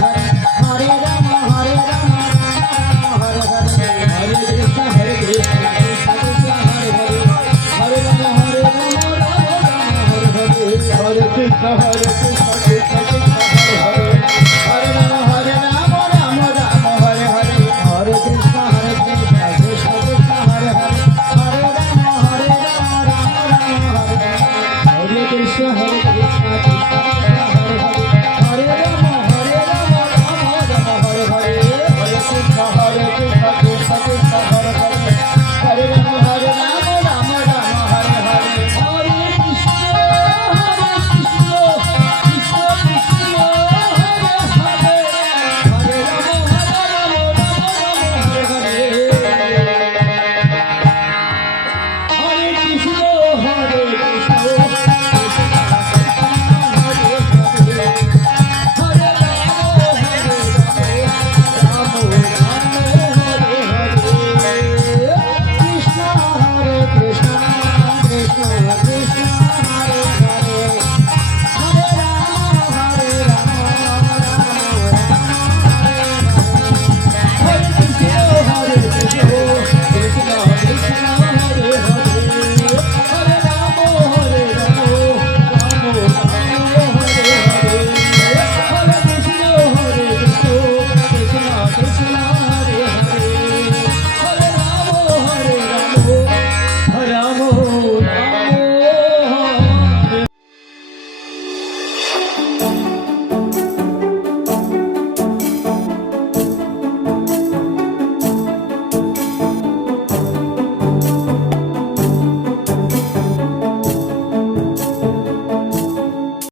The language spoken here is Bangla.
Bye. Thank you.